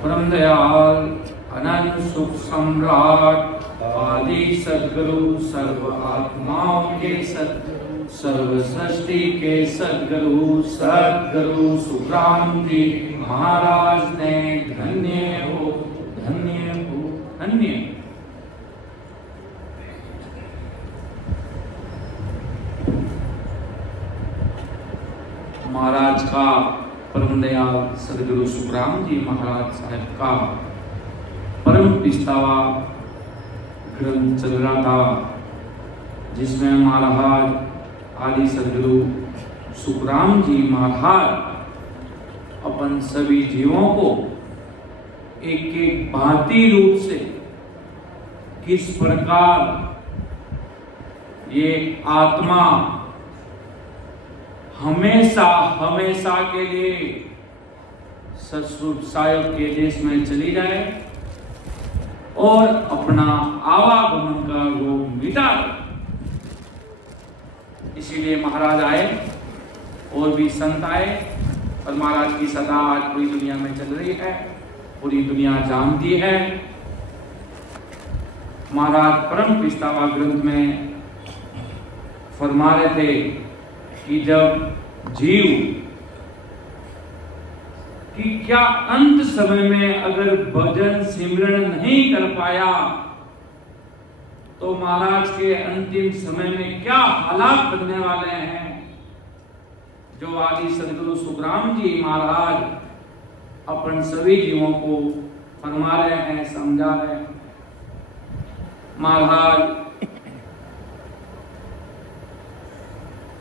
परम दयाल अनंत सुख सम्राट आदि सद्गुरु सर्व आत्माओं के सर्व सृष्टि के सद्गुरु सद्गुरु सुखराम जी महाराज ने धन्य हो धन्य हो धन्य। महाराज का परम दयाल सदगुरु सुखराम जी महाराज साहब का परम पिछतावा ग्रंथ चल रहा था, जिसमें महाराज आदि सदगुरु सुखराम जी महाराज अपन सभी जीवों को एक एक भांति रूप से किस प्रकार ये आत्मा हमेशा हमेशा के लिए सतसुख साहेब के देश में चली जाए और अपना आवागमन का रोग मिटा दे। इसीलिए महाराज आए और भी संत आए और महाराज की सदा आज पूरी दुनिया में चल रही है, पूरी दुनिया जानती है। महाराज परम पिछतावा ग्रंथ में फरमा रहे थे कि जब जीव कि क्या अंत समय में अगर भजन सिमरण नहीं कर पाया तो महाराज के अंतिम समय में क्या हालात बनने वाले हैं, जो आदि सदगुरु सुखराम जी महाराज अपन सभी जीवों को फरमा रहे हैं, समझा रहे हैं। महाराज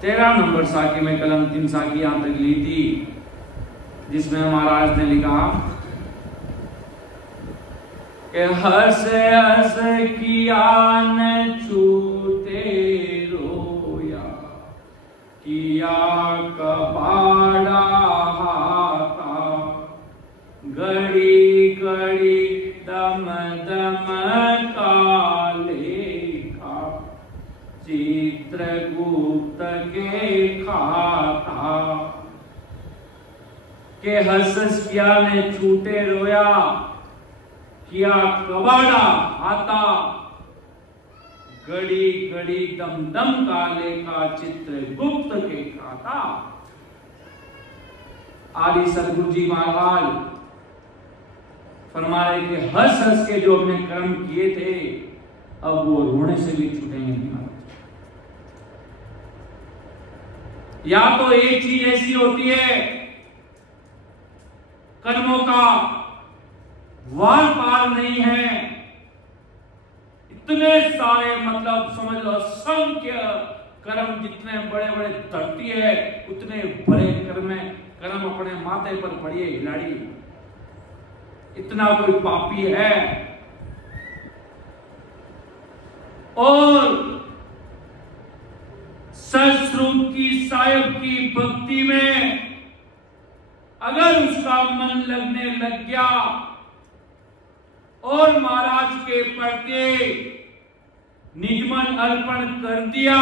13 नंबर साखी में कलम 3 साखी यहां तक ली थी, जिसमें महाराज ने लिखा कि हंस हंस किया न छूटे रोया, किया कबाड़ा हाथा, घड़ी घड़ी दम दम काले का, चित्रगुप्त के खाता के हंस हंस किया ने छूटे रोया, किया कबाड़ा आता, घड़ी घड़ी दम दम काले का, चित्रगुप्त के खाता। आदि सदगुरु जी महाराज फरमा रहे कि हंस हंस के जो अपने कर्म किए थे अब वो रोने से भी छूटेंगे नहीं। या तो एक चीज ऐसी होती है कर्मों का वार पार नहीं है, इतने सारे मतलब समझ लो असंख्य कर्म, जितने बड़े बड़े धरती है उतने बड़े कर्म अपने माथे पर पड़िए हिलाड़ी, इतना कोई पापी है। और सतस्वरूप की साहिब की भक्ति में अगर उसका मन लगने लग गया और महाराज के प्रति निजमन अर्पण कर दिया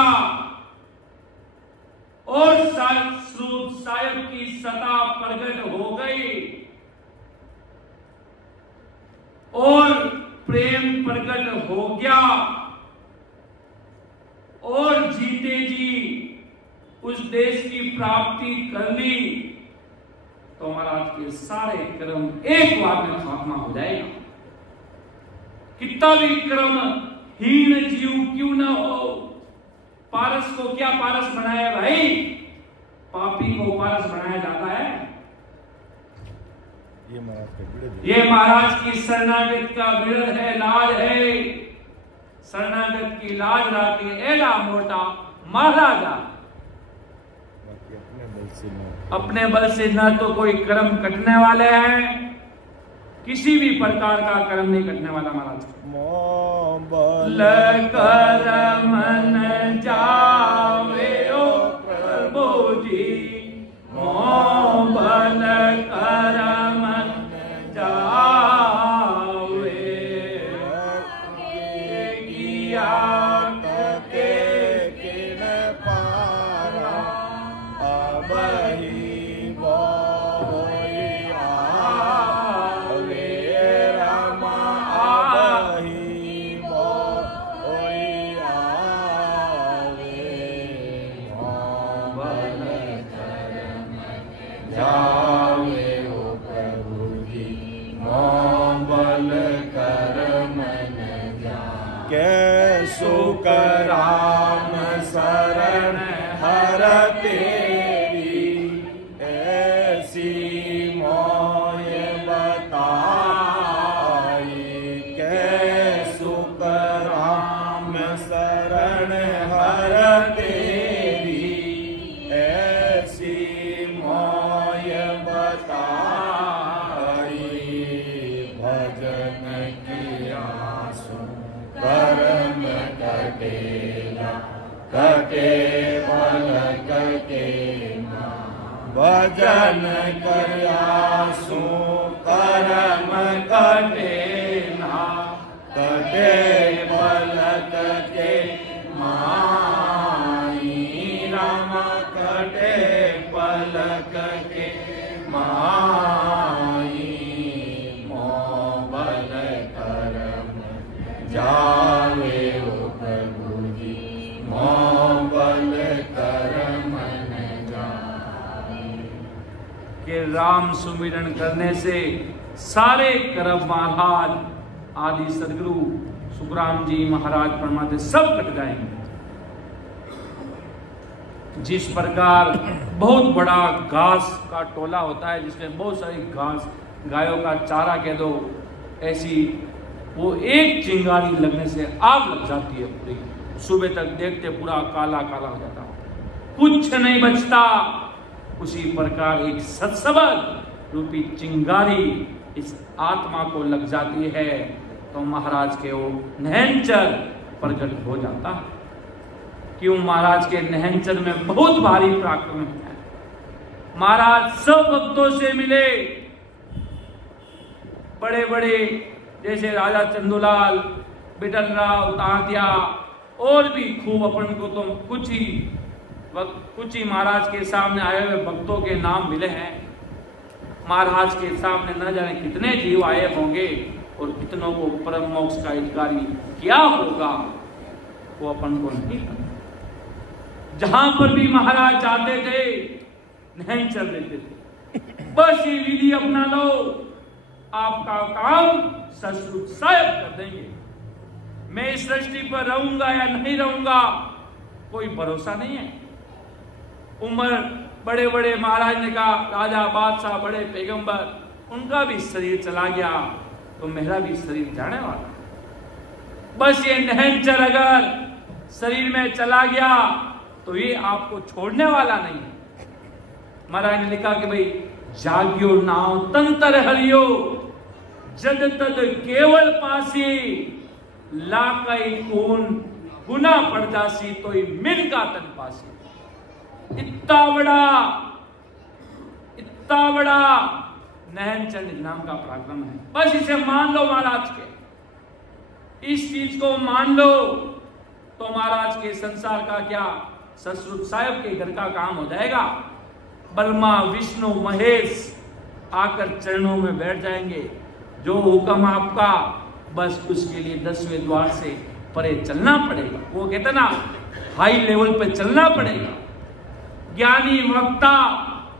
और सतस्वरूप साहिब की सता प्रकट हो गई और प्रेम प्रकट हो गया और जीते जी उस देश की प्राप्ति कर ली, तो महाराज के सारे कर्म एक बार में खात्मा हो जाएगा। कितना भी कर्म हीन जीव क्यों न हो, पारस को क्या पारस बनाया भाई, पापी को पारस बनाया जाता है। ये महाराज की शरणागत का विरध है, लाज है। शरणागत की लाज राखी एला मोटा महाराजा, अपने बल से न तो कोई कर्म कटने वाले हैं, किसी भी प्रकार का कर्म नहीं कटने वाला महाराज। बल कर्म न जावे ओ प्रभु जी, बल कर्म न जावे, किया के किन पारा अब ही बोए जावे हो प्रभु जी मोह बल कर मन जाए। के सुख राम शरण हर तेरी ऐसी मोय बताई। के सुख राम शरण हर तेरी ऐसी मोय बताई। भजन किया सो कर्म कटेला कटे फल कटे भजन किया सो कर्म कटे ना कटे फल कटे माई। राम कटे फल कटे माई। मोह बल कर्म जावे हो प्रभु जी मोह बल कर्म जाए। कि राम सुमिरन करने से सारे कर्म महाराज आदि सदगुरु सुखराम जी महाराज फरमाते सब कट जाएंगे। जिस प्रकार बहुत बड़ा घास का टोला होता है जिसमें बहुत सारी घास गायों का चारा कह दो, ऐसी वो एक चिंगारी लगने से आग लग जाती है पूरी। सुबह तक देखते पूरा काला काला हो जाता, कुछ नहीं बचता। उसी प्रकार एक सत्संग रूपी चिंगारी इस आत्मा को लग जाती है तो महाराज के वो नहनचर प्रकट हो जाता है। क्यों? महाराज के नहनचर में बहुत भारी पराक्रम है। महाराज सब भक्तों से मिले, बड़े बड़े जैसे राजा चंदूलाल, बिटल राव, तांतिया और भी खूब अपन को तो कुछ ही महाराज के सामने आए हुए भक्तों के नाम मिले हैं। महाराज के सामने न जाने कितने जीव आए होंगे और कितनों को परम मोक्ष का अधिकारी क्या होगा वो अपन को नहीं पता। जहां पर भी महाराज जाते थे नहीं चल देते थे, बस ये विधि अपना लो आपका काम ससुर साहब कर देंगे। मैं इस सृष्टि पर रहूंगा या नहीं रहूंगा कोई भरोसा नहीं है। उम्र बड़े बड़े महाराज ने कहा, राजा बादशाह बड़े पैगंबर, उनका भी शरीर चला गया तो मेरा भी शरीर जाने वाला। बस ये नहनचर अगर शरीर में चला गया तो ये आपको छोड़ने वाला नहीं है। महाराज ने लिखा कि भाई जाग्यो नाव तंतर हरियो जद तद केवल पासी लाकई कौन गुना पड़ जासी तो मिन का तन पासी। इतना बड़ा नहनचर नाम का पराक्रम है। बस इसे मान लो महाराज के, इस चीज को मान लो तो महाराज के संसार का क्या ससुर साहब के घर का काम हो जाएगा। ब्रह्मा विष्णु महेश आकर चरणों में बैठ जाएंगे। जो हुक्म आपका, बस उसके लिए 10वें द्वार से परे चलना पड़ेगा। वो कहते ना हाई लेवल पे चलना पड़ेगा। ज्ञानी वक्ता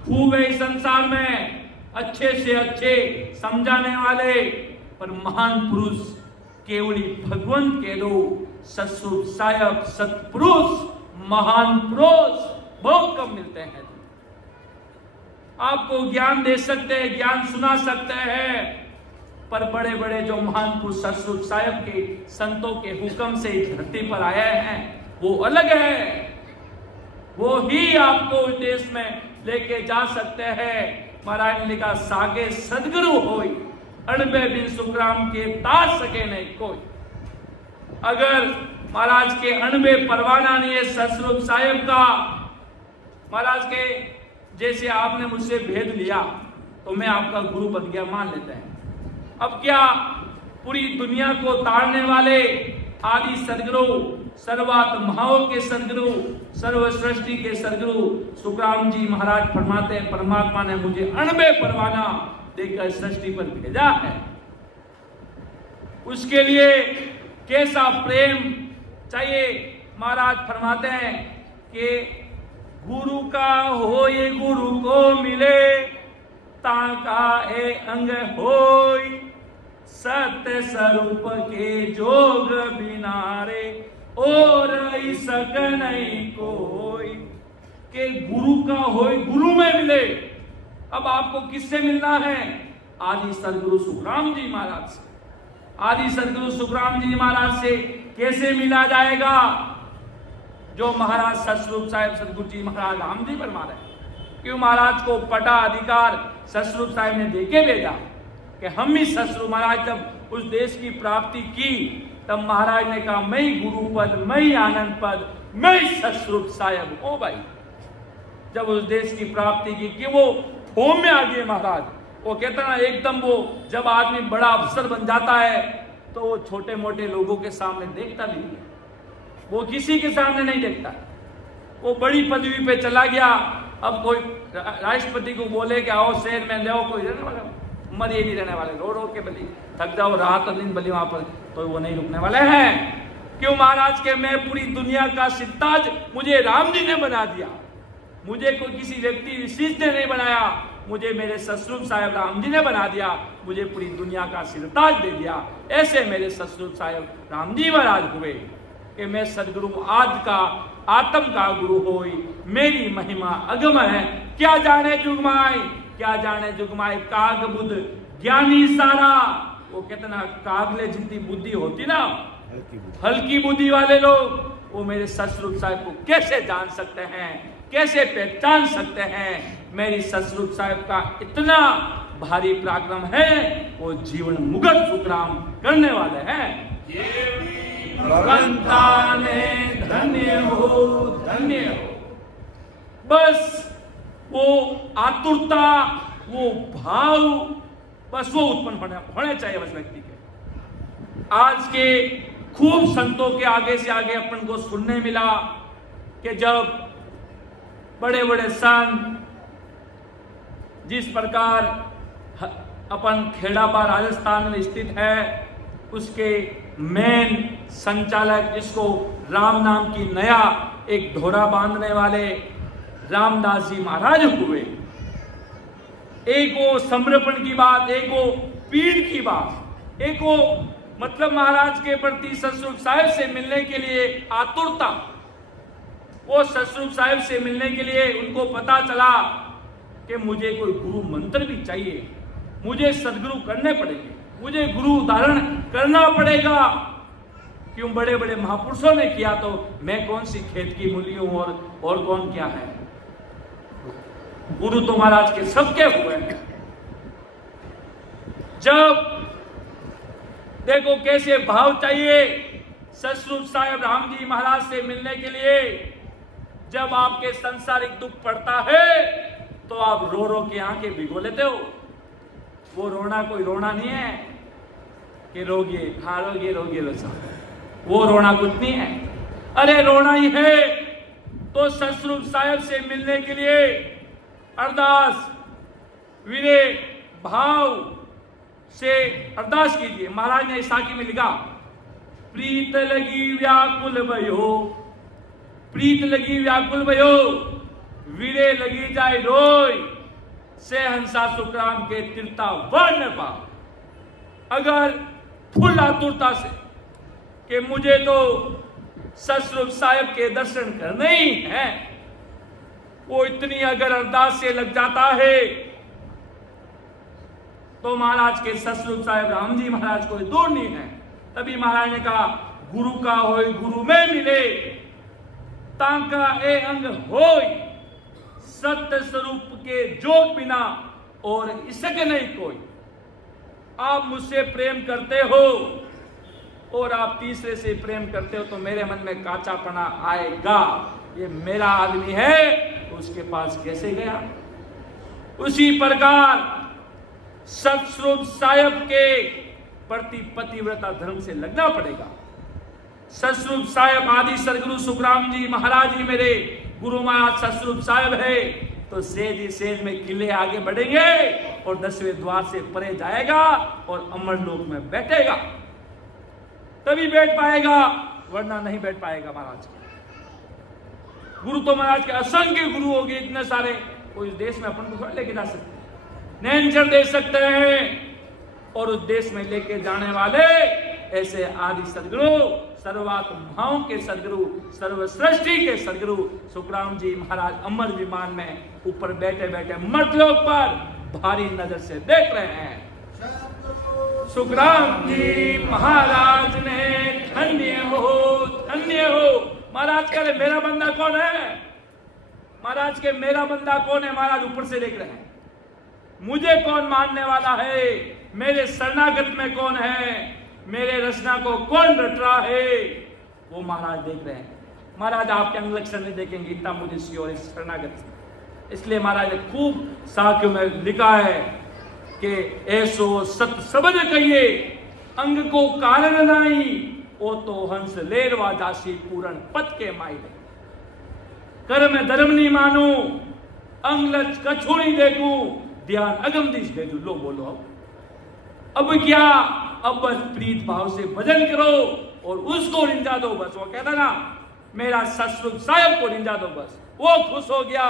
खूब है संसार में, अच्छे से अच्छे समझाने वाले, पर महान पुरुष केवली भगवंत के दो ससुर साहब सतपुरुष महान पुरुष बहुत कम मिलते हैं। आपको ज्ञान दे सकते हैं, ज्ञान सुना सकते हैं, पर बड़े बड़े जो महान पुरुष ससुर साहब के संतों के हुक्म से इस धरती पर आए हैं वो अलग है। वो ही आपको इस देश में लेके जा सकते हैं। महाराज ने लिखा सागे सदगुरु होई अड़बे बिन सुखराम के तार सके नहीं कोई। अगर महाराज के अणबे परवाना नहीं है ससुर साहेब का, महाराज के जैसे आपने मुझसे भेद लिया तो मैं आपका गुरु बन गया मान लेते हैं। अब क्या पूरी दुनिया को ताड़ने वाले आदि सदगुरु, सर्वात्माओं के सदगुरु, सर्व सृष्टि के सदगुरु सुखराम जी महाराज फरमाते हैं परमात्मा ने मुझे अणबे परवाना देकर सृष्टि पर भेजा है। उसके लिए कैसा प्रेम चाहिए। महाराज फरमाते हैं कि गुरु का हो ये गुरु को मिले, ताका ए अंग होई, सत्य स्वरूप के जोग बिनारे, और सक नहीं कोई। के गुरु का होई गुरु में मिले। अब आपको किससे मिलना है? आदि सदगुरु सुखराम जी महाराज से। आदि सदगुरु सुखराम जी महाराज से कैसे मिला जाएगा? जो महाराज सतस्वरूप साहिब सदगुरु जी महाराज राम जी फरमा रहे हैं। क्यों महाराज को पटा अधिकार सतस्वरूप साहिब ने देके भेजा कि हम ही सतस्वरूप। महाराज जब उस देश की प्राप्ति की तब महाराज ने कहा मैं ही गुरु पद, मैं ही आनंद पद, मैं ही सतस्वरूप साहिब हूं भाई। जब उस देश की प्राप्ति की कि वो फॉर्म में आ गए महाराज। वो कहता ना एकदम वो जब आदमी बड़ा अफसर बन जाता है तो वो छोटे मोटे लोगों के सामने देखता नहीं है, वो किसी के सामने नहीं देखता। वो बड़ी पदवी पे चला गया। अब कोई राष्ट्रपति को बोले कि आओ शहर में जाओ, कोई रहने वाला मरिए नहीं रहने वाले, रो रो के बली थक जाओ, रात दिन बली वहां पर, तो वो नहीं रुकने वाले हैं। क्यों महाराज के मैं पूरी दुनिया का सिरताज मुझे राम जी ने बना दिया। मुझे कोई किसी व्यक्ति विशेष ने नहीं बनाया, मुझे मेरे सतस्वरूप साहिब राम जी ने बना दिया। मुझे पूरी दुनिया का सिरताज दे दिया। ऐसे मेरे सतस्वरूप साहिब राम जी महाराज हुए कि मैं सदगुरु आदि का आत्म का गुरु होई, मेरी महिमा अगम है। क्या जाने जुगमाई, क्या जाने जुगमाई, काग बुद्ध ज्ञानी सारा। वो कितना कागले जितनी बुद्धि होती ना, हल्की बुद्धि वाले लोग, वो मेरे सतस्वरूप साहिब को कैसे जान सकते हैं, कैसे पहचान सकते हैं? मेरी सतस्वरूप साहिब का इतना भारी पराक्रम है, वो जीवन मुगल सुखराम करने वाले हैं। भगवंता ने धन्य हो, धन्य हो। बस वो आतुरता, वो भाव, बस वो उत्पन्न होने चाहिए बस व्यक्ति के। आज के खूब संतों के आगे से आगे अपन को सुनने मिला कि जब बड़े बड़े संत, जिस प्रकार अपन खेड़ापा राजस्थान में स्थित है, उसके मेन संचालक जिसको राम नाम की नया एक ढोरा बांधने वाले रामदास जी महाराज हुए। एक वो समर्पण की बात, एक वो पीड़ की बात, एक वो मतलब महाराज के प्रति सतस्वरूप साहिब से मिलने के लिए आतुरता। वो सतस्वरूप साहिब से मिलने के लिए उनको पता चला कि मुझे कोई गुरु मंत्र भी चाहिए, मुझे सदगुरु करने पड़ेंगे, मुझे गुरु धारण करना पड़ेगा। क्यों बड़े बड़े महापुरुषों ने किया तो मैं कौन सी खेत की मूली हूं और कौन क्या है। गुरु तो महाराज के सबके हुए। जब देखो कैसे भाव चाहिए सतस्वरूप साहिब राम जी महाराज से मिलने के लिए। जब आपके संसारिक दुख पड़ता है तो आप रो रो के आंखें भिगो लेते हो। वो रोना कोई रोना नहीं है कि रोगे, हाँ रोगे रोगे रोसा, वो रोना कुछ नहीं है। अरे रोना ही है तो सतस्वरूप साहिब से मिलने के लिए अरदास विवेक भाव से अरदास कीजिए। महाराज ने साखी में लिखा, प्रीत लगी व्याकुल भयो, प्रीत लगी व्याकुल भयो, वीरे लगी जाए रोय, से हंसा सुखराम के तीर्था वर्ण पा। अगर फुल आतुरता से कि मुझे तो सतस्वरूप साहिब के दर्शन करने ही हैं, वो इतनी अगर अरदास से लग जाता है तो महाराज के सतस्वरूप साहिब राम जी महाराज को दूर नहीं है। तभी महाराज ने कहा, गुरु का होय गुरु में मिले, तांका ए अंग होय, सत्य स्वरूप के जोग बिना और इसके नहीं कोई। आप मुझसे प्रेम करते हो और आप तीसरे से प्रेम करते हो तो मेरे मन में काचापना आएगा। ये मेरा आदमी है तो उसके पास कैसे गया। उसी प्रकार सतस्वरूप साहिब के प्रति पतिव्रता धर्म से लगना पड़ेगा। सतस्वरूप साहिब आदि सदगुरु सुखराम जी महाराज ही मेरे गुरु महाराज सतस्वरूप साहिब है तो सेज ही सेज में किले आगे बढ़ेंगे और 10वें द्वार से परे जाएगा और अमर लोक में बैठेगा, तभी बैठ पाएगा, वरना नहीं बैठ पाएगा। महाराज गुरु तो महाराज के असंख्य गुरु हो गए, इतने सारे, कोई देश में अपन को थोड़ा लेके जा सकते। नैनचर दे सकते हैं। और उस देश में लेके जाने वाले ऐसे आदि सदगुरु, सर्वात्माओं के सदगुरु, सर्वसृष्टि के सदगुरु सुखराम जी महाराज अमर विमान में ऊपर बैठे बैठे मर्तलोक पर भारी नजर से देख रहे हैं। सुखराम जी महाराज ने धन्य हो, धन्य हो। महाराज कह रहे मेरा बंदा कौन है? महाराज के मेरा बंदा कौन है? महाराज ऊपर से देख रहे हैं, मुझे कौन मानने वाला है? मेरे शरणागत में कौन है? मेरे रचना को कौन रट रहा है? वो महाराज देख रहे हैं। महाराज आपके अंग लक्षण नहीं देखेंगे, इतना मुझे श्योर है शरणागत से। इसलिए महाराज ने खूब साक्यों में लिखा है कि ऐसो सत सबद कहिए अंग को कारण नहीं, ओ तो हंस लेरवा जासी पूरण पद के माइले। कर्म धर्म नहीं मानू, अंग लच कछु नहीं देखू, ध्यान अगम दिश भेजू। लो बोलो अब क्या? अब बस प्रीत भाव से भजन करो और उसको निंदा दो बस। वो कहता ना मेरा सतसुख साहब को निंदा दो बस, वो खुश हो गया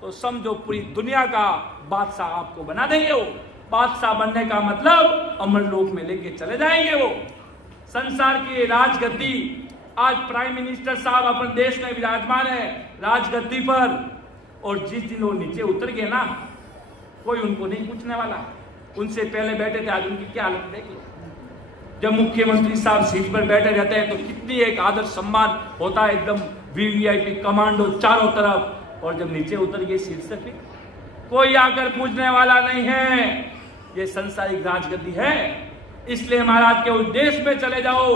तो समझो पूरी दुनिया का बादशाह आपको बना देंगे। वो बादशाह बनने का मतलब अमरलोक में लेके चले जाएंगे। वो संसार की राजगद्दी, आज प्राइम मिनिस्टर साहब अपने देश में विराजमान है राजगद्दी पर, और जिस दिन वो नीचे उतर गए ना, कोई उनको नहीं पूछने वाला। उनसे पहले बैठे थे, आज उनकी क्या हालत देख लो। जब मुख्यमंत्री साहब सीट पर बैठे रहते हैं तो कितनी एक आदर सम्मान होता है, एकदम वीवीआईपी कमांडो चारों तरफ। और जब नीचे उतर गए सीट से फिर कोई आकर पूछने वाला नहीं है। ये संसारिक राजगद्दी है, इसलिए महाराज के उस देश में चले जाओ,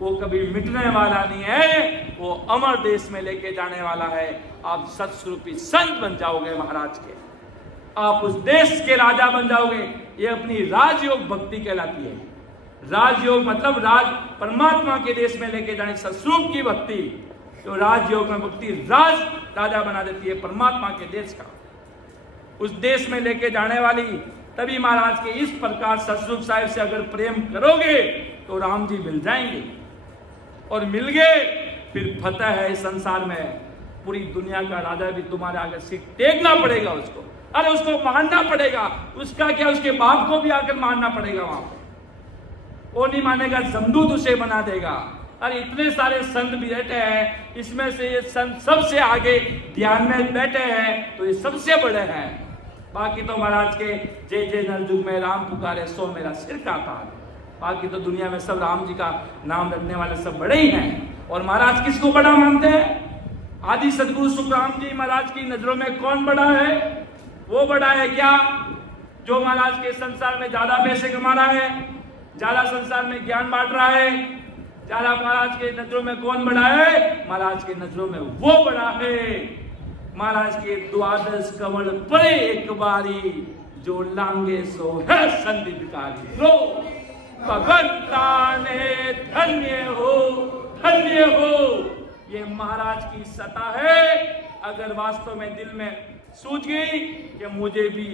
वो कभी मिटने वाला नहीं है, वो अमर देश में लेके जाने वाला है। आप सत्स्वरूपी संत बन जाओगे महाराज के, आप उस देश के राजा बन जाओगे। ये अपनी राजयोग भक्ति कहलाती है। राजयोग मतलब राज परमात्मा के देश में लेके जाने सत्स्वरूप की भक्ति। तो राजयोग में भक्ति राज राजा बना देती है परमात्मा के देश का, उस देश में लेके जाने वाली। तभी महाराज के इस प्रकार सतस्वरूप साहिब से अगर प्रेम करोगे तो राम जी मिल जाएंगे, और मिल गए फिर फतेह है इस संसार में। पूरी दुनिया का राजा भी तुम्हारे आगे सिर टेकना पड़ेगा उसको, अरे उसको मानना पड़ेगा। उसका क्या, उसके बाप को भी आकर मानना पड़ेगा वहां पे। वो नहीं मानेगा, जमदूत उसे बना देगा। अरे इतने सारे संत भी बैठे हैं, इसमें से ये संत सबसे आगे ध्यान में बैठे हैं तो ये सबसे बड़े हैं। बाकी तो महाराज के जय जय नरजुग में राम पुकारे सो मेरा सिर काटा। बाकी तो दुनिया में सब राम जी का नाम रखने वाले सब बड़े ही हैं। और महाराज किसको बड़ा मानते हैं? आदि सदगुरु सुखराम जी महाराज की नजरों में कौन बड़ा है? वो बड़ा है क्या जो महाराज के संसार में ज्यादा पैसे कमा रहा है, ज्यादा संसार में ज्ञान बांट रहा है। ज्यादा महाराज के नजरों में कौन बड़ा है? महाराज के नजरों में वो बड़ा है। महाराज के द्वादश कमल पड़े एक बारी, जो लांगे सो है संदीपकारी। लो भगवंता ने धन्य हो, धन्य हो। ये महाराज की सत्ता है। अगर वास्तव में दिल में सूझ गई कि मुझे भी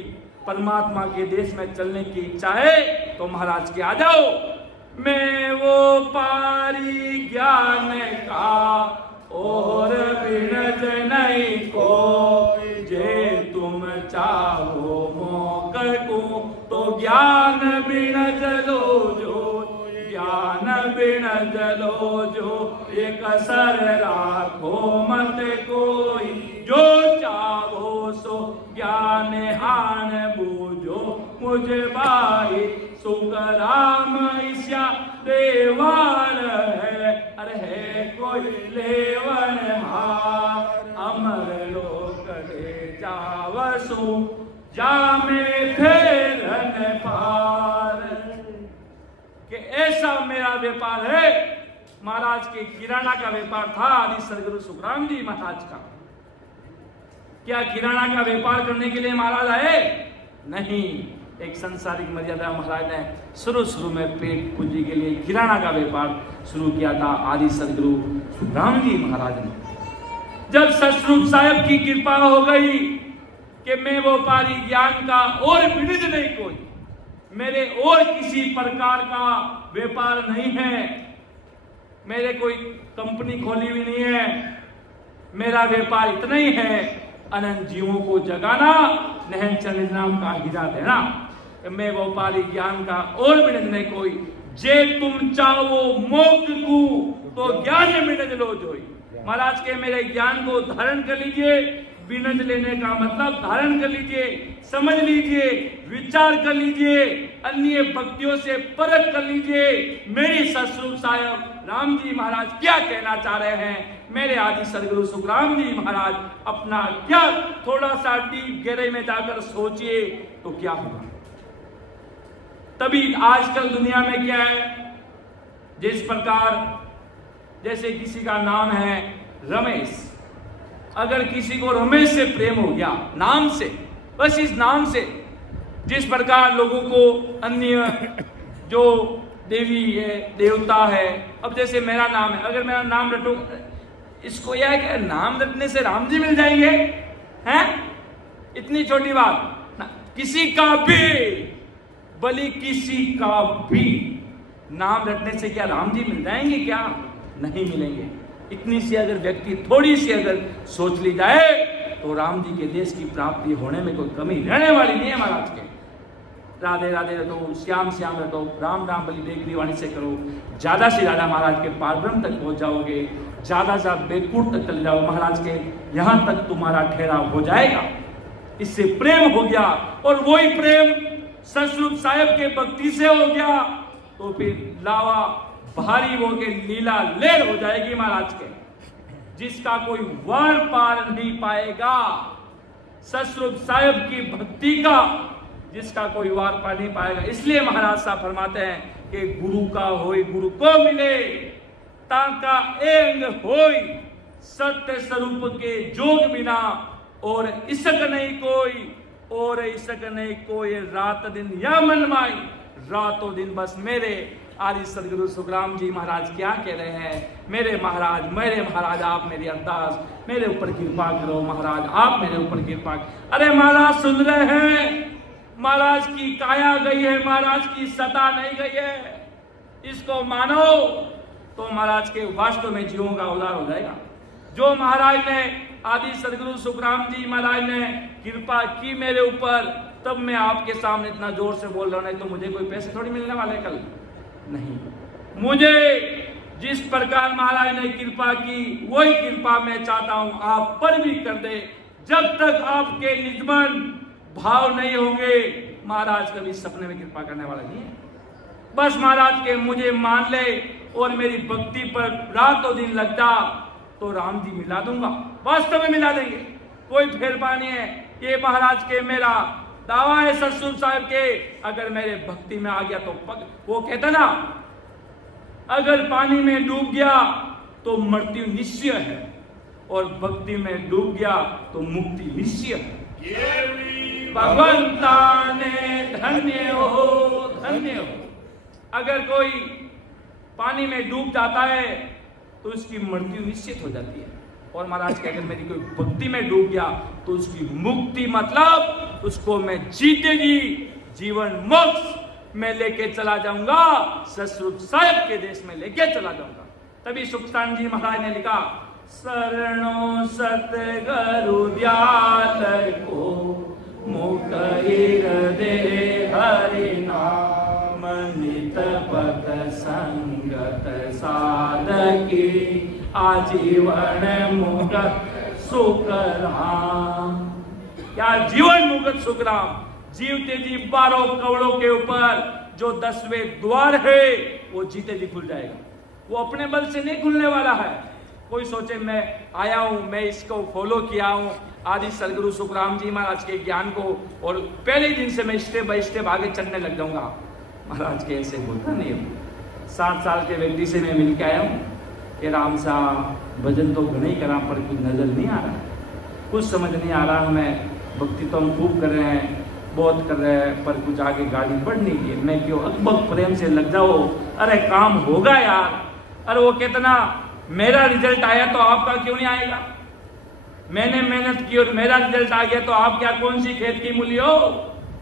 परमात्मा के देश में चलने की इच्छा है तो महाराज के आ जाओ। मैं वो पारी ज्ञान का और बिनज नहीं को, जे तुम चाहो मोकर को तो ज्ञान बिन जलो जो, ज्ञान बिन जलो जो, एक असर राखो मत कोई, जो चाहो सो ज्ञान हान बूझो मुझे भाई। सुखराम ईश्या देवार है, अरे है कोई लेवन हार, अमर लोक ले जावसु जामे फेरन पार। कि ऐसा मेरा व्यापार है। महाराज के किराना का व्यापार था आदि सदगुरु सुखराम जी महाराज का। क्या किराना का व्यापार करने के लिए महाराज आए? नहीं, एक संसारिक मर्यादा महाराज ने शुरू में पेट पूंजी के लिए किराना का व्यापार शुरू किया था आदि सदगुरु सुखराम जी महाराज ने। जब सतस्वरूप साहब की कृपा हो गई कि मैं वो पारी ज्ञान का और विनिज नहीं कोई, मेरे और किसी प्रकार का व्यापार नहीं है, मेरे कोई कंपनी खोली हुई नहीं है, मेरा व्यापार इतना ही है अनंत जीवों को जगाना, नहन चरण नाम का हीरा देना। मैं गोपाली ज्ञान का और मिनज नहीं कोई, जे तुम चाहो मोक्ष को तो ज्ञान मिनज लो जोई। महाराज के मेरे ज्ञान को धारण कर लीजिए। विनज लेने का मतलब धारण कर लीजिए, समझ लीजिए, विचार कर लीजिए, अन्य भक्तियों से परख कर लीजिए मेरी सतस्वरूप साहब राम जी महाराज क्या कहना चाह रहे हैं। मेरे आदि सदगुरु सुखराम जी महाराज अपना क्या थोड़ा सा डीप गहराई में जाकर सोचिए तो क्या होगा। तभी आजकल दुनिया में क्या है, जिस प्रकार जैसे किसी का नाम है रमेश, अगर किसी को रमेश से प्रेम हो गया नाम से, बस इस नाम से, जिस प्रकार लोगों को अन्य जो देवी है देवता है, अब जैसे मेरा नाम है, अगर मेरा नाम रटो, इसको यह है कि नाम रटने से राम जी मिल जाएंगे हैं, इतनी छोटी बात ना। किसी का भी बलि किसी का भी नाम रटने से क्या राम जी मिल जाएंगे? क्या नहीं मिलेंगे। इतनी सी अगर व्यक्ति थोड़ी सी अगर सोच ली जाए तो राम जी के देश की प्राप्ति होने में कोई कमी रहने वाली नहीं है। महाराज के राधे राधे रटो, श्याम श्याम रटो, राम राम बलि देखरी वाणी से करो, ज्यादा से ज्यादा महाराज के पारब्रह्म तक पहुंच जाओगे, ज्यादा से ज्यादा बेकूट तक चल जाओ, महाराज के यहां तक तुम्हारा ठहराव हो जाएगा। इससे प्रेम हो गया और वही प्रेम सतस्वरूप साहेब के भक्ति से हो गया तो फिर लावा भारी हो के लीला लेर हो जाएगी महाराज के, जिसका कोई वार पार नहीं पाएगा। सतस्वरूप साहेब की भक्ति का जिसका कोई वार पार नहीं पाएगा। इसलिए महाराज साहब फरमाते हैं कि गुरु का होई गुरु को मिले, ताका एंग होई सत्य स्वरूप के जोग बिना, और इसक नहीं कोई, और इसक नहीं कोई रात दिन या मनमाई, रातों दिन बस मेरे आदि सदगुरु सुखराम जी महाराज क्या कह रहे हैं, मेरे महाराज आप मेरी अरदास मेरे ऊपर कृपा करो, महाराज आप मेरे ऊपर कृपा। अरे महाराज सुन रहे हैं, महाराज की काया गई है, महाराज की सता नहीं गई है, इसको मानो तो महाराज के वास्तव में जीवों का उद्धार हो जाएगा। जो महाराज ने आदि सदगुरु सुखराम जी महाराज ने कृपा की मेरे ऊपर, तब मैं आपके सामने इतना जोर से बोल रहा हूं, नहीं तो मुझे कोई पैसे थोड़ी मिलने वाले कल नहीं। मुझे जिस प्रकार महाराज ने कृपा की वही कृपा मैं चाहता हूं आप पर भी कर दे। जब तक आपके निजमन भाव नहीं होंगे महाराज कभी सपने में कृपा करने वाला नहीं है। बस महाराज के मुझे मान ले और मेरी भक्ति पर रातों दिन लग जा तो राम जी मिला दूंगा, वास्तव में मिला देंगे, कोई फेरपा नहीं है। ये महाराज के मेरा दावा है सतस्वरूप साहब के, अगर मेरे भक्ति में आ गया तो वो कहता ना, अगर पानी में डूब गया तो मृत्यु निश्चय है और भक्ति में डूब गया तो मुक्ति निश्चय है। भगवंता ने धन्य हो धन्य हो। अगर कोई पानी में डूब जाता है तो उसकी मृत्यु निश्चित हो जाती है, और महाराज के अगर मेरी कोई भक्ति में डूब गया तो उसकी मुक्ति मतलब उसको मैं जीते जी जीवन मोक्ष में लेके चला जाऊंगा, सतस्वरूप साहेब के देश में लेके चला जाऊंगा। तभी सुखसान जी महाराज ने लिखा, शरणो सतगुरु दयाल को मुकहिर दे हरि नाम, नित पथ संगत साधकी आजीवन मुगत सुख राम। क्या जीवन मुगत सुख राम। जीवते जी 12 कवड़ों के ऊपर जो 10वें द्वार है वो जीते जी खुल जाएगा, वो अपने बल से नहीं खुलने वाला है। कोई सोचे मैं आया हूं, मैं इसको फॉलो किया हूं आदि सदगुरु सुखराम जी महाराज के ज्ञान को, और पहले दिन से मैं स्टेप बाय स्टेप आगे चलने लग जाऊंगा। महाराज के ऐसे बोलता नहीं हूं। 60 साल के व्यक्ति से मैं मिल के आया हूं कि राम साहब भजन तो घने ही करा पर कुछ नजर नहीं आ रहा, कुछ समझ नहीं आ रहा, हमें भक्ति तो हम खूब कर रहे हैं, बहुत कर रहे हैं, पर कुछ आगे गाड़ी बढ़ नहीं रही है। मैं क्यों अकबक प्रेम से लग जाओ, अरे काम होगा यार। अरे वो कितना मेरा रिजल्ट आया तो आपका क्यों नहीं आएगा? मैंने मेहनत की और मेरा रिजल्ट आ गया तो आप क्या कौन सी खेत की मूली हो?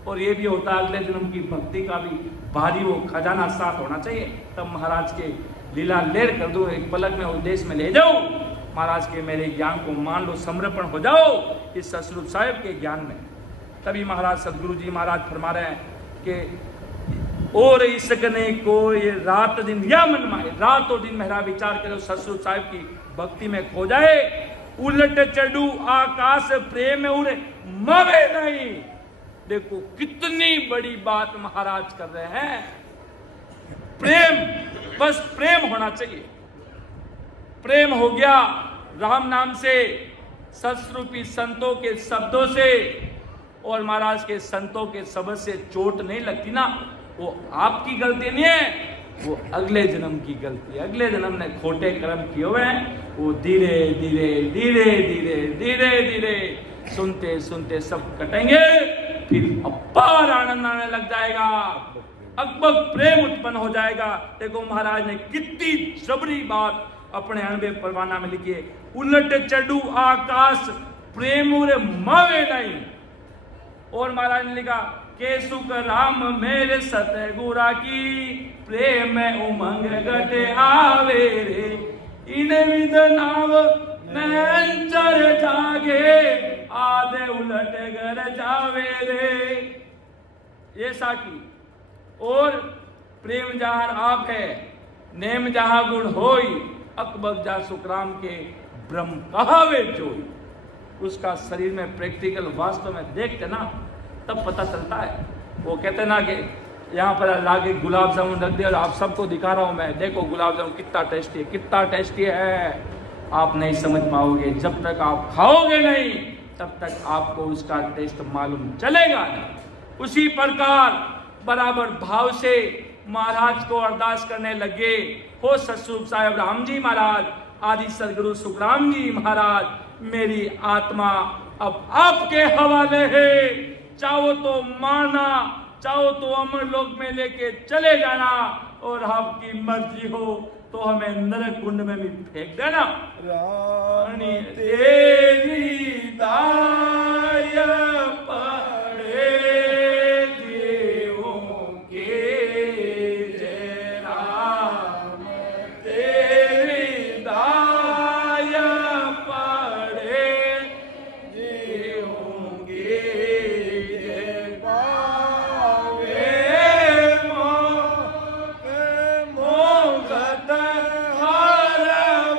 और ये भी होता अगले जन्म की भक्ति का भी भारी वो खजाना साथ होना चाहिए। तब महाराज के लीला लेर कर दूं, एक पलक में उद्देश्य में ले जाऊं महाराज के मेरे ज्ञान को मान लो, समर्पण हो जाओ इस सतस्वरूप साहिब के ज्ञान में। तभी महाराज सदगुरु जी महाराज फरमा रहे हैं कि और इसकने को ये रात दिन या मन माए, रात और दिन मेरा विचार करो सतस्वरूप साहिब की भक्ति में खो जाए। उलट चढ़ू आकाश प्रेम उड़े मवे नहीं। देखो कितनी बड़ी बात महाराज कर रहे हैं। प्रेम, बस प्रेम होना चाहिए। प्रेम हो गया राम नाम से, सतस्वरूपी संतों के शब्दों से, और महाराज के संतों के शब्द से चोट नहीं लगती ना, वो आपकी गलती नहीं है, वो अगले जन्म की गलती है। अगले जन्म ने खोटे कर्म किए हुए हैं, वो धीरे धीरे धीरे धीरे धीरे धीरे सुनते सुनते सब कटेंगे, फिर अपार आनंद आने लग जाएगा, अकबक प्रेम उत्पन्न हो जाएगा। देखो महाराज ने कितनी जबरी बात अपने अनबे परवाना में लिखी है। उलट चढ़ू आकाश प्रेम मावे नहीं। और महाराज ने लिखा के सुख राम मेरे सतगुरा की प्रेम उमंग गटे आवे रे। इन विध नाव नैंचर जागे आधे उलट घर जावे रे। ये साकी और प्रेम जहां आप है, नेम जहां गुण होई, अकबर जा सुखराम के ब्रह्म कहावे जोई। उसका शरीर में प्रैक्टिकल वास्तव में देखते ना तब पता चलता है। वो कहते ना कि यहाँ पर लाके गुलाब जामुन रख दिया और आप सबको दिखा रहा हूँ मैं, देखो गुलाब जामुन कितना टेस्टी है, कितना टेस्टी है। आप नहीं समझ पाओगे, जब तक आप खाओगे नहीं तब तक आपको उसका टेस्ट मालूम चलेगा नहीं। उसी प्रकार बराबर भाव से महाराज को अरदास करने लगे। हो सतस्वरूप साहिब राम जी महाराज, आदि सदगुरु सुखराम जी महाराज, मेरी आत्मा अब आपके हवाले है। चाहो तो माना, चाहो तो अमर लोक में लेके चले जाना, और आपकी मर्जी हो तो हमें नरक कुंड में भी फेंक देना। रानी तेरी दाय पड़े जीवों के, जय राम तेरी दाय पड़े जीवों के, जय पावे मोगत हर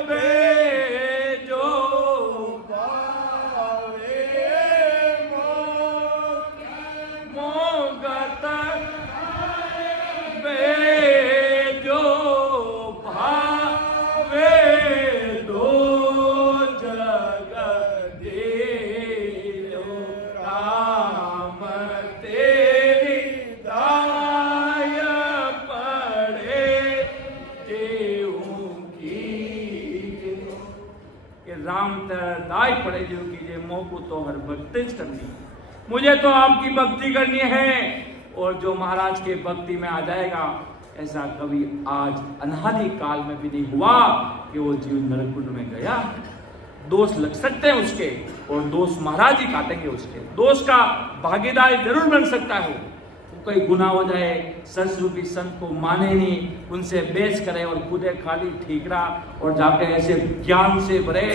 बेजो पावे मोगत बेजो भावे दो जगत देयो। राम तेरी दाय पड़े देहू की। राम तेरा दाय पड़े देहू कीजिए, मोह को तो हर भक्ति करनी, मुझे तो आपकी भक्ति करनी है। और जो महाराज के भक्ति में आ जाएगा, ऐसा कभी आज अनादि काल में भी नहीं हुआ कि वो जीव नरकुंड में गया। दोष लग सकते हैं उसके, और दोष महाराज ही काटेंगे उसके। दोष का भागीदार जरूर बन सकता है वो, कोई गुनाह हो जाए, सतस्वरूपी संत को माने नहीं, उनसे बेच करे और खुदे खाली ठीकरा और जाके ऐसे ज्ञान से भरे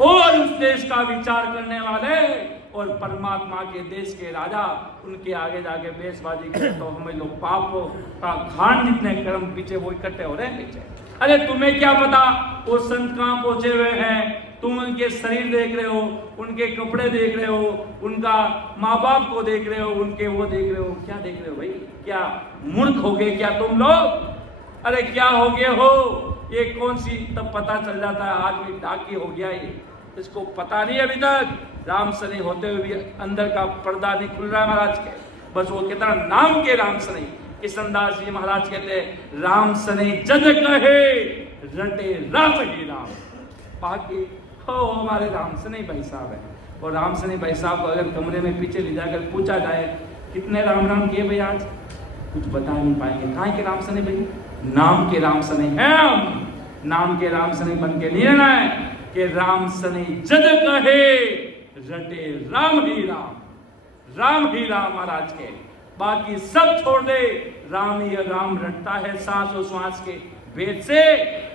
और उस देश का विचार करने वाले और परमात्मा के देश के राजा, उनके आगे जाके बेसबाजी करे तो हमें लोग पाप का खान जितने कर्म पीछे वो इकट्ठे हो रहे हैं पीछे। अरे तुम्हें क्या पता वो संत कहाँ पहुंचे हुए हैं? तुम उनके शरीर देख रहे हो, उनके कपड़े देख रहे हो, उनका माँ बाप को देख रहे हो, उनके वो देख रहे हो। क्या देख रहे हो भाई? क्या मूर्ख हो गए क्या तुम लोग? अरे क्या हो गए हो? ये कौन सी, तब पता चल जाता है आदमी डाकी हो गया ये, इसको पता नहीं अभी तक। राम सने होते हुए भी अंदर का पर्दा नहीं खुल रहा है महाराज के। बस वो कितना नाम के राम सने। किशनदास जी महाराज कहते हैं राम सने जद कहे रटे राम ही राम। बाकी हो हमारे राम सने भाई साहब है, और राम सने भाई साहब को अगर कमरे में पीछे ले जाकर पूछा जाए कितने राम राम किए भाई आज, कुछ बता नहीं पाएंगे। कहाँ के राम सने भाई? नाम के राम सने हैं हम। नाम के राम सने बन के नहीं रहना है कि राम सने जद कहे रटे राम ही राम, राम ही राम महाराज के। बाकी सब छोड़ दे, राम ही राम रटता है सांस और श्वास के वेद से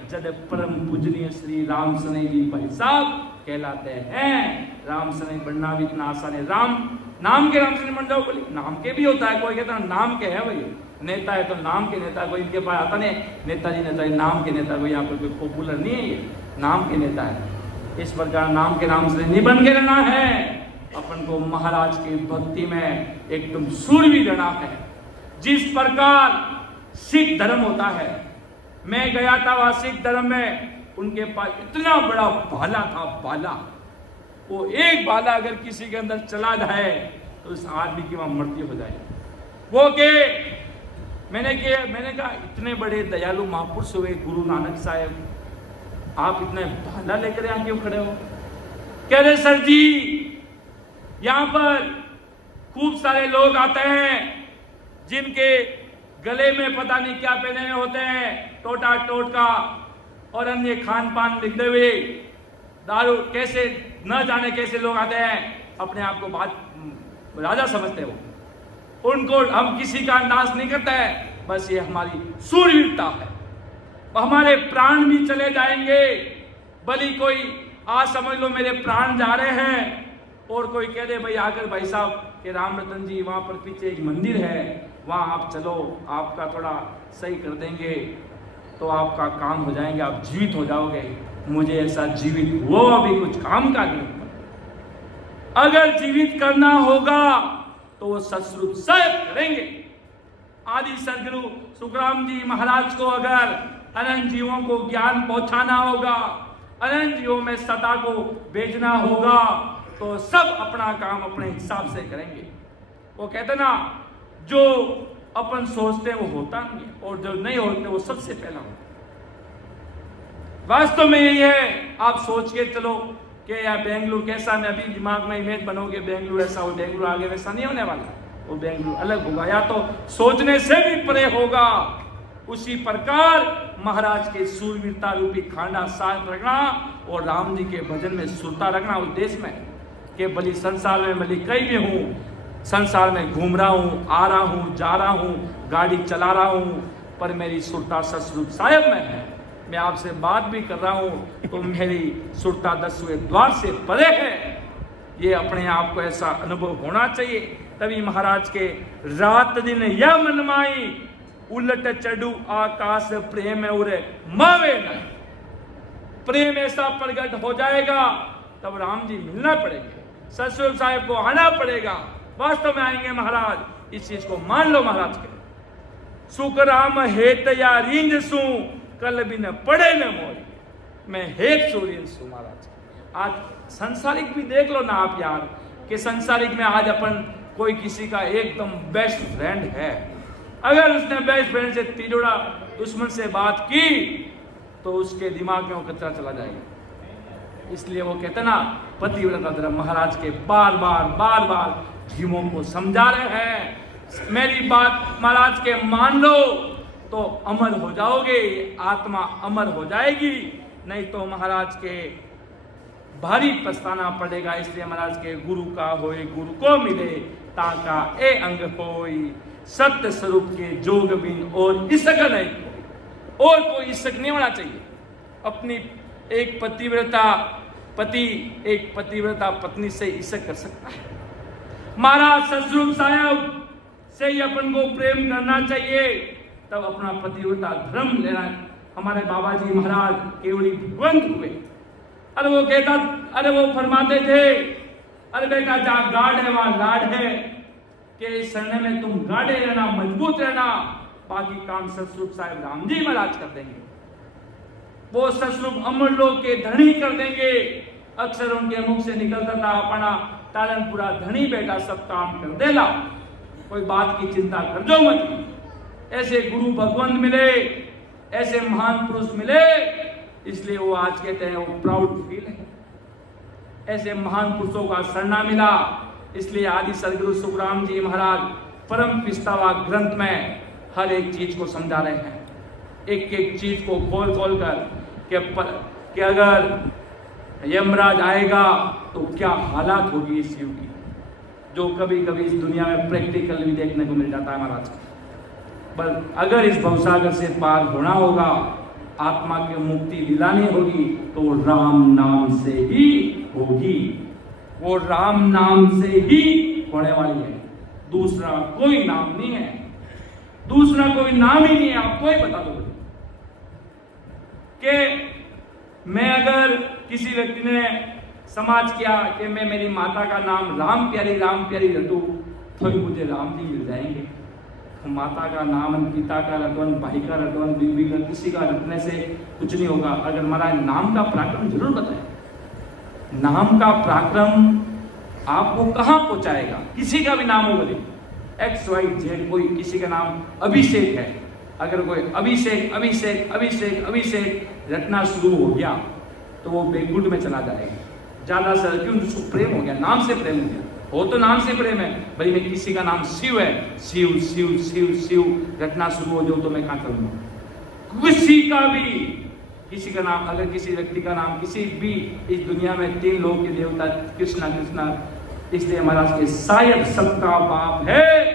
जद परम पूजनीय श्री राम सने जी भाई साहब कहलाते हैं। राम सने बनना भी इतना आसान है। राम नाम के राम सने बन जाओ, बोले नाम के भी होता है। कोई कहता है नाम के है भाई, नेता है तो नाम के नेता, कोई इनके पास आता नहीं नेताजी नाम के नेता, कोई यहाँ पर कोई पॉपुलर नहीं है, ये नाम के नेता है। इस प्रकार नाम के नाम से नहीं बन के रहना है, अपन को महाराज की भक्ति में एकदम सूरवीर रहना है। जिस प्रकार सिख धर्म होता है, मैं गया था वहां सिख धर्म में, उनके पास इतना बड़ा भाला था, भाला, वो एक भाला अगर किसी के अंदर चला जाए तो उस आदमी की वहां मृत्यु हो जाए। वो के मैंने कहा इतने बड़े दयालु महापुरुष हुए गुरु नानक साहब, आप इतने भाला लेकर यहाँ क्यों खड़े हो? कह रहे सर जी यहाँ पर खूब सारे लोग आते हैं जिनके गले में पता नहीं क्या पहने हुए होते हैं, टोटा टोटका और अन्य खान पान लिखते हुए, दारू, कैसे न जाने कैसे लोग आते हैं, अपने आप को बात राजा समझते हो। उनको हम किसी का नाश नहीं करते हैं, बस ये हमारी सूरवीरता है। हमारे प्राण भी चले जाएंगे, भली कोई आज समझ लो मेरे प्राण जा रहे हैं, और कोई कह दे भाई आकर भाई साहब के राम रतन जी वहां पर पीछे एक मंदिर है, वहां आप चलो, आपका थोड़ा सही कर देंगे तो आपका काम हो जाएंगे, आप जीवित हो जाओगे। मुझे ऐसा जीवित हुआ भी कुछ काम का नहीं। अगर जीवित करना होगा तो वो ससुर साहब करेंगे। आदि सदगुरु सुखराम जी महाराज को अगर अनंत जीवों को ज्ञान पहुंचाना होगा, अनंत जीवों में सता को भेजना होगा, तो सब अपना काम अपने हिसाब से करेंगे। वो कहते ना, जो अपन सोचते हैं वो होता नहीं, और जो नहीं होते वो सबसे पहला होता। वास्तव में यही है। आप सोच के चलो कि यार बेंगलुरु कैसा, मैं अभी दिमाग में इमेज बनोगे बेंगलुरु ऐसा हो, बेंगलुरु आगे वैसा नहीं होने वाला, वो बेंगलुरु अलग होगा, या तो सोचने से भी परे होगा। उसी प्रकार महाराज के सूरवीरता रूपी खांडा साथ रखना और राम जी के भजन में सुरता रखना उस देश में, कि भली संसार में भली कहीं भी हूँ, संसार में घूम रहा हूँ, आ रहा हूँ, जा रहा हूँ, गाड़ी चला रहा हूँ, पर मेरी सुरता ससुर साहिब में है। मैं आपसे बात भी कर रहा हूँ तो मेरी सुरता 10वें द्वार से परे है। ये अपने आप को ऐसा अनुभव होना चाहिए। तभी महाराज के रात दिन यह मनमाई, उलट चढ़ू आकाश प्रेम उरे मावे नहीं। प्रेम ऐसा प्रकट हो जाएगा तब राम जी मिलना पड़ेंगे, ससुर साहिब को आना पड़ेगा, वास्तव में आएंगे महाराज। इस चीज को मान लो महाराज के। सुख राम हेत या रींज सू कल भी न पड़े न मोई, मैं हेत सूर्य सू महाराज। आज संसारिक भी देख लो ना आप यार, कि संसारिक में आज अपन कोई किसी का एकदम बेस्ट फ्रेंड है, अगर उसने बेस्ट फ्रेंड से तिजोड़ा दुश्मन से बात की तो उसके दिमाग में वो कचरा चला जाएगा। इसलिए वो कहते ना, पतिव्रता धर्म महाराज के बार बार जीवों को समझा रहे हैं। मेरी बात महाराज के मान लो तो अमर हो जाओगे, आत्मा अमर हो जाएगी, नहीं तो महाराज के भारी पछताना पड़ेगा। इसलिए महाराज के गुरु का होए गुरु को मिले, ताका ए अंग होई, सत्य स्वरूप के जोग बिन और इसक नहीं, और कोई इसक नहीं होना चाहिए। अपनी एक पतिव्रता पत्नी से इसक कर सकता है। महाराज ससुर साहब से ही अपन को प्रेम करना चाहिए, तब अपना पतिव्रता धर्म लेना। हमारे बाबा जी महाराज केवली भगवंत हुए। अरे वो फरमाते थे, अरे बेटा जहां गाढ़ है वहां लाड है, कि इस शरण में तुम गाढ़े रहना, मजबूत रहना, बाकी काम ससुर साहब राम जी महाराज कर देंगे। वो ससुर अमर लोग के धनी कर देंगे। अक्सर उनके मुख से निकलता था, अपना तालन पूरा धनी बेटा सब काम कर देला, कोई बात की चिंता कर दो मत। ऐसे गुरु भगवंत मिले, ऐसे महान पुरुष मिले, इसलिए वो आज कहते हैं वो प्राउड फील है। ऐसे महान पुरुषों का शरणा मिला, इसलिए आदि सदगुरु सुखराम जी महाराज परम पिस्तावा ग्रंथ में हर एक चीज को समझा रहे हैं, एक एक चीज को खोल कर कि अगर यमराज आएगा तो क्या हालात होगी इस युग की, जो कभी कभी इस दुनिया में प्रैक्टिकल भी देखने को मिल जाता है महाराज। पर अगर इस भवसागर से पार होना होगा आत्मा की मुक्ति दिलानी होगी तो राम नाम से ही होगी, वो राम नाम से ही होने वाली है। दूसरा कोई नाम नहीं है, दूसरा कोई नाम ही नहीं है। आपको ही बता दो कि मैं अगर किसी व्यक्ति ने समाज किया कि मैं मेरी माता का नाम राम प्यारी रटूं तो मुझे राम जी मिल जाएंगे। तो माता का नाम, पिता का रटवन, भाई का रटवन, बीवी का, किसी का रटने से कुछ नहीं होगा। अगर महाराज नाम का पराक्रम जरूर बताएं। नाम का पराक्रम आपको कहां पहुंचाएगा? किसी का भी नाम होगा, XYZ, कोई किसी का नाम अभिषेक है, अगर कोई अभिषेक अभिषेक अभिषेक अभिषेक रटना शुरू हो गया तो वो बेगुट में चला जाएगा। ज्यादा से क्यों? उसको प्रेम हो गया, नाम से प्रेम हो गया। वो तो नाम से प्रेम है, भाई मैं किसी का नाम शिव है, शिव शिव शिव शिव रटना शुरू हो जाओ तो मैं कहां करूंगा? किसी का भी किसी का नाम, अगर किसी व्यक्ति का नाम किसी भी इस दुनिया में 3 लोग के देवता कृष्णा कृष्णा, इसलिए महाराज के शायद सबका बाप है,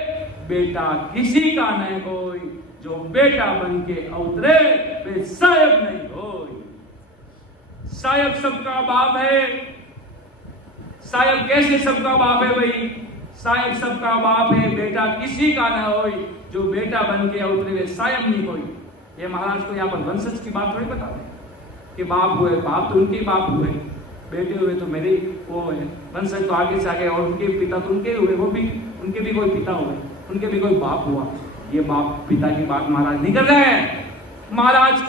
बेटा किसी का नहीं कोई, जो बेटा बन के अवतरे वे साहेब नहीं हो। साहेब सबका बाप है। साहेब कैसे सबका बाप है भाई? साहेब सबका बाप है, बेटा किसी का ना हो, जो बेटा बन के अवतरे वे साहेब नहीं कोई। ये महाराज को यहाँ पर वंशज की बात थोड़ी बता दें कि बाप हुए, बाप तो उनके बाप हुए, बेटे हुए तो मेरे वो है, वंशज तो आगे से आगे, और उनके पिता तो उनके हुए, वो भी उनके भी कोई पिता हुए, उनके भी कोई बाप हुआ। ये बाप पिता की बात महाराज नहीं कर रहे हैं। महाराज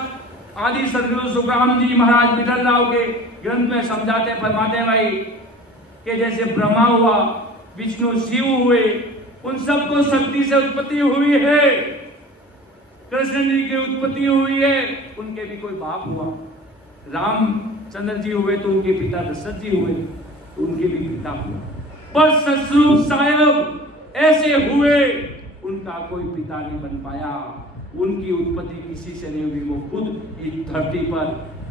आदि सदगुरु सुखराम जी महाराज विठल राव के ग्रंथ में समझाते फरमाते हैं भाई कि जैसे ब्रह्मा हुआ, विष्णु शिव हुए, उन सबको शक्ति से उत्पत्ति हुई है। कृष्ण जी की उत्पत्ति हुई है, उनके भी कोई बाप हुआ। रामचंद्र जी हुए तो उनके पिता दशरथ जी हुए तो उनके भी पिता हुआ। पर ससुर साहेब ऐसे हुए, उनका कोई पिता नहीं बन पाया, उनकी उत्पत्ति किसी से नहीं हुई। वो खुद इस धरती पर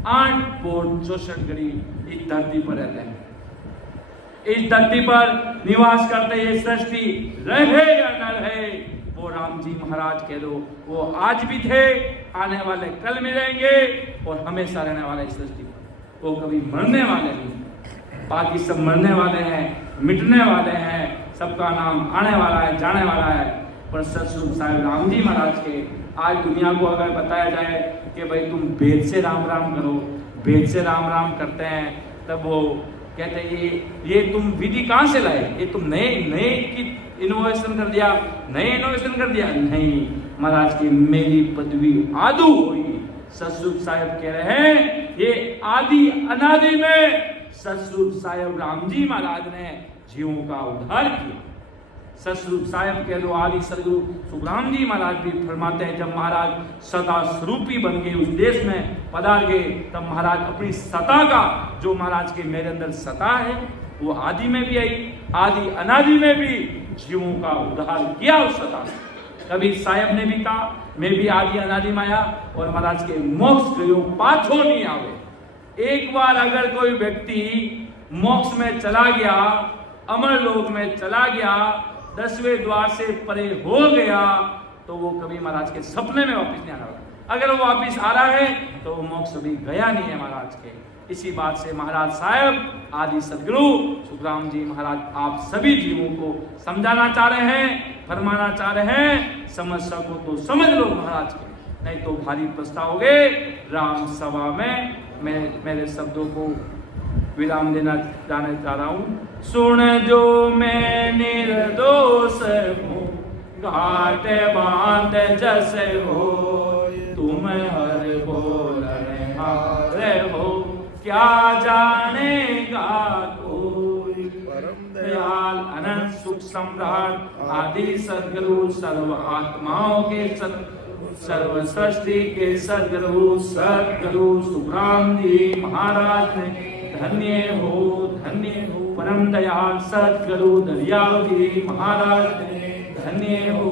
8 फुट 64 घड़ी इस धरती पर रहते हैं, इस धरती पर निवास करते हैं। सृष्टि रहे या न रहे, वो राम जी महाराज कह दो, वो आज भी थे, आने वाले कल मिलेंगे और हमेशा रहने वाले इस सृष्टि पर। वो कभी मरने वाले नहीं, बाकी सब मरने वाले हैं, मिटने वाले हैं, सबका नाम आने वाला है, जाने वाला है। पर सतस्वरूप साहिब राम जी महाराज के आज दुनिया को अगर बताया जाए कि भाई तुम वेद से राम राम करो, वेद से राम राम करते हैं, तब वो कहते हैं ये तुम विधि कहाँ से लाए? ये तुम नए की इनोवेशन कर दिया, नए इनोवेशन कर दिया? नहीं महाराज की मेरी पदवी आदू हुई। सतस्वरूप साहिब कह रहे हैं ये आदि अनादि में सतस्वरूप साहिब राम जी महाराज ने जीवों का उद्धार किया। सतस्वरूप साहिब कह दो, आदि सदगुरु सुखराम जी महाराज भी फरमाते हैं जब महाराज सदा स्वरूपी बन गए, उस देश में पधार गए, तब महाराज अपनी सता का, जो महाराज के मेरे अंदर सता है वो आदि में भी आई, आदि अनादि में भी जीवों का उद्धार किया उस सता से। कभी साहेब ने भी कहा मैं भी आदि अनादि में आया और महाराज के मोक्ष गयो पाछो नहीं आवे। एक बार अगर कोई व्यक्ति मोक्ष में चला गया, अमर लोक में चला गया, 10वें द्वार से परे हो गया, तो वो कभी महाराज के सपने में वापस नहीं आ रहा। अगर वो वापस आ रहा है तो वो मोक्ष अभी गया नहीं है महाराज के। इसी बात से महाराज साहब आदि सदगुरु सुखराम जी महाराज आप सभी जीवों को समझाना चाह रहे हैं, फरमाना चाह रहे हैं, समझ सको तो समझ लो महाराज के, नहीं तो भारी पछताओगे। राम सभा में मैं मेरे शब्दों को विराम देना जाने चाह रहा हूँ। सुन जो मैं निर्दोष हूँ, घाट बांध जैसे हो, तुम हर बोलने हारे हो, क्या जानेगा कोई। दयाल अनंत सुख सम्राट आदि सदगुरु सर्व आत्माओं के सर्व सृष्टि के सदगुरु सदगुरु सुखराम जी महाराज ने धन्य हो परम दयाल सदगुरु दरियाव जी महाराज ने धन्य हो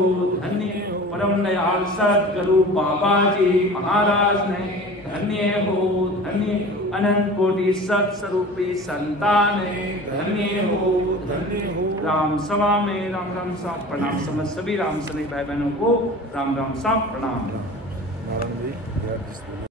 परम दयाल सदगुरु बाबा जी महाराज ने धन्य हो अनंत कोटि सत्स्वरूपी संतान धन्य हो। राम सभा में राम राम साहब प्रणाम। समझ सभी राम सभी भाई बहनों को राम राम साहब प्रणाम।